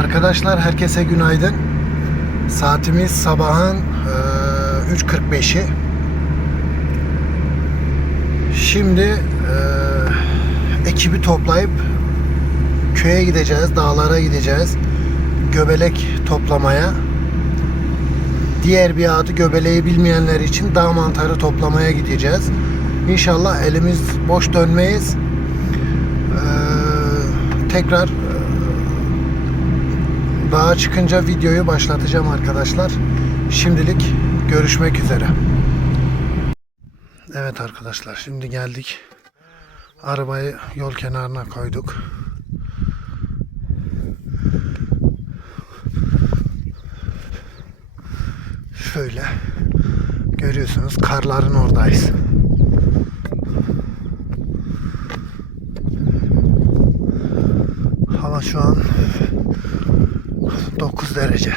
Arkadaşlar herkese günaydın. Saatimiz sabahın e, 3.45'i. Şimdi e, ekibi toplayıp köye gideceğiz, dağlara gideceğiz. Göbelek toplamaya. Diğer bir adı göbeleği bilmeyenler için dağ mantarı toplamaya gideceğiz. İnşallah elimiz boş dönmeyiz. Ee, tekrar dağa çıkınca videoyu başlatacağım arkadaşlar. Şimdilik görüşmek üzere. Evet arkadaşlar şimdi geldik. Arabayı yol kenarına koyduk. Şöyle görüyorsunuz karların oradayız. Hava şu an 9 derece.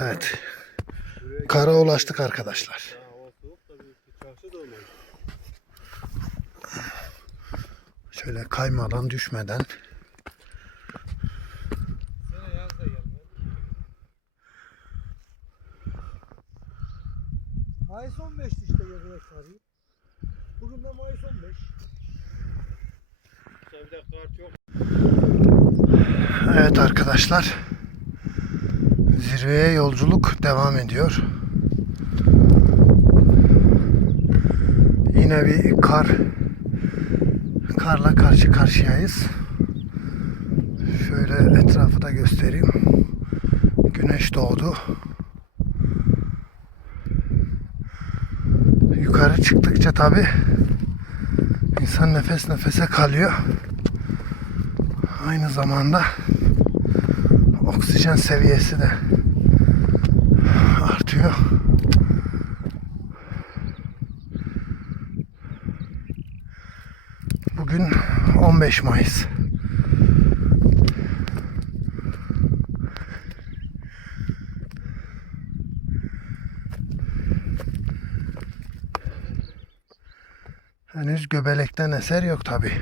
Evet. Kara ulaştık arkadaşlar. Şöyle kaymadan düşmeden Mayıs 15'ti işte yazıya sarıyı. Bugün de Mayıs 15. Evde kart yok. Evet arkadaşlar. Zirveye yolculuk devam ediyor. Yine bir kar karla karşı karşıyayız. Şöyle etrafı da göstereyim. Güneş doğdu. Yukarı çıktıkça tabi insan nefes nefese kalıyor. Aynı zamanda oksijen seviyesi de artıyor. Bugün 15 Mayıs. Henüz göbelekten eser yok tabi.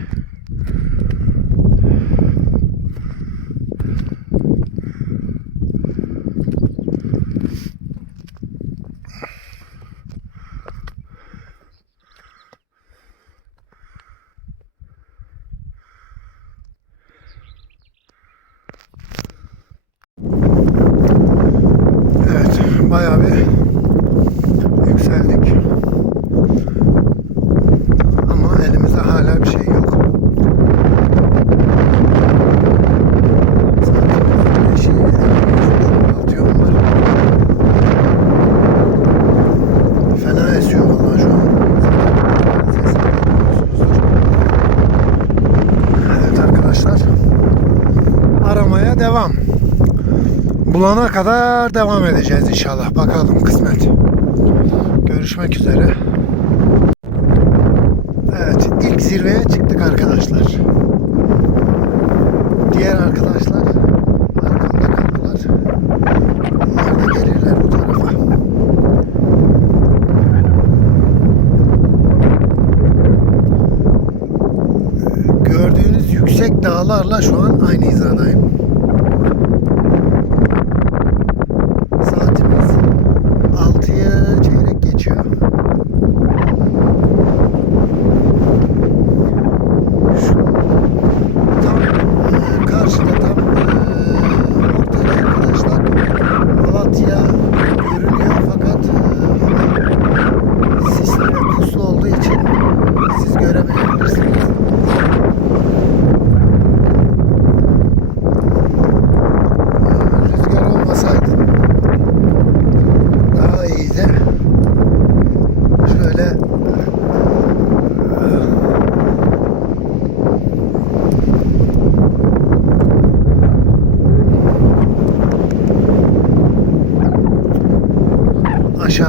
Evet, bayağı bir yükseldik. Ama elimizde hala bir şey yok. Saatimiz beşi atıyor onlar. Fena esiyor vallahi şu an. Sesini duyuyorsunuzdur. Evet arkadaşlar. Aramaya devam. Bulana kadar devam edeceğiz inşallah. Bakalım kısmet. Görüşmek üzere. Evet, ilk zirveye çıktık arkadaşlar. Diğer arkadaşlar arkamda kaldılar. Onlar da gelirler bu tarafa. Gördüğünüz yüksek dağlarla şu an aynı hizadayım.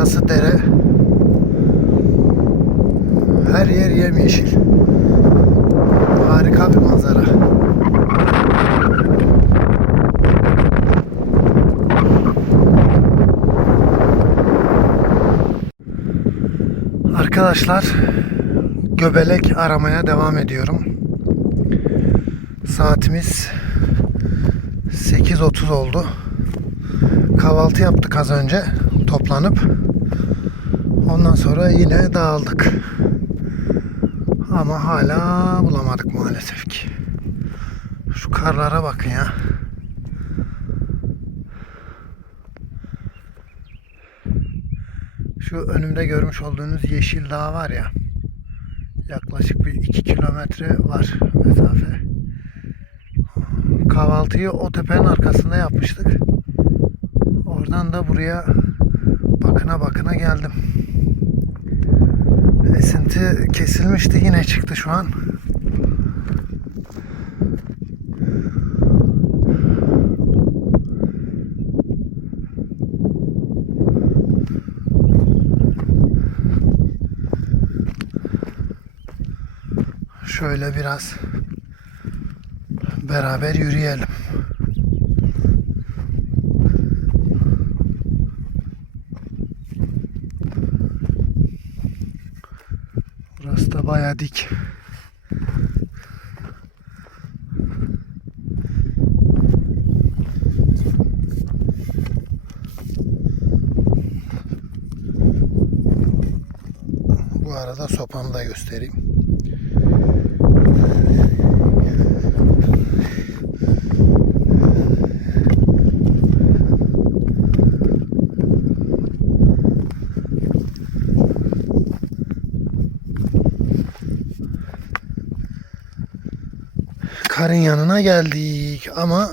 Aşağısı dere. Her yer yemyeşil. Harika bir manzara. Arkadaşlar göbelek aramaya devam ediyorum. Saatimiz 8.30 oldu. Kahvaltı yaptık az önce toplanıp. Ondan sonra yine dağıldık. Ama hala bulamadık maalesef ki. Şu karlara bakın ya. Şu önümde görmüş olduğunuz yeşil dağ var ya. Yaklaşık bir 2 kilometre var mesafe. Kahvaltıyı o tepenin arkasında yapmıştık. Oradan da buraya bakına bakına geldim. Esinti kesilmişti yine çıktı şu an. Şöyle biraz beraber yürüyelim. Bayağı dik. Bu arada sopamı da göstereyim. Karın yanına geldik ama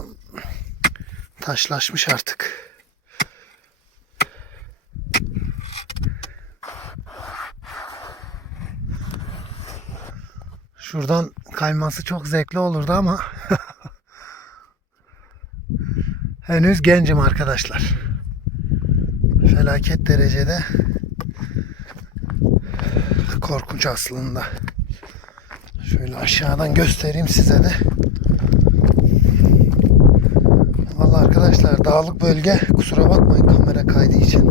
taşlaşmış artık. Şuradan kayması çok zevkli olurdu ama henüz gencim arkadaşlar. Felaket derecede korkunç aslında. Şöyle aşağıdan göstereyim size de. Vallahi arkadaşlar dağlık bölge kusura bakmayın kamera kaydığı için.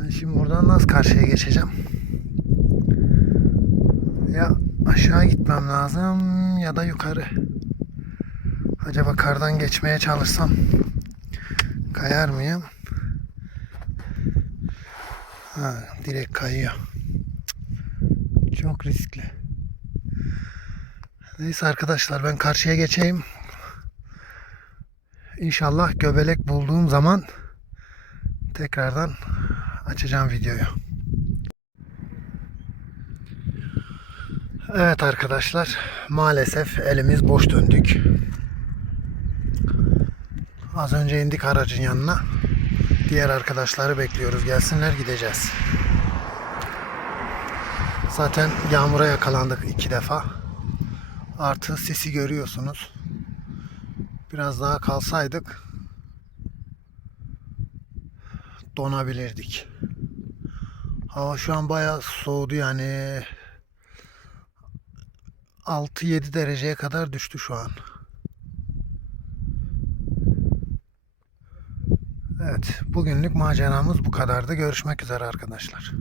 Ben şimdi buradan nasıl karşıya geçeceğim? Ya aşağı gitmem lazım ya da yukarı. Acaba kardan geçmeye çalışsam Kayar mıyım? Ha, direkt kayıyor. Çok riskli. Neyse arkadaşlar ben karşıya geçeyim. İnşallah göbelek bulduğum zaman tekrardan açacağım videoyu. Evet arkadaşlar maalesef elimiz boş döndük. Az önce indik aracın yanına. Diğer arkadaşları bekliyoruz. Gelsinler gideceğiz. Zaten yağmura yakalandık iki defa. Artı sesi görüyorsunuz. Biraz daha kalsaydık donabilirdik. Hava şu an bayağı soğudu yani 6-7 dereceye kadar düştü şu an. Evet, bugünlük maceramız bu kadardı. Görüşmek üzere arkadaşlar.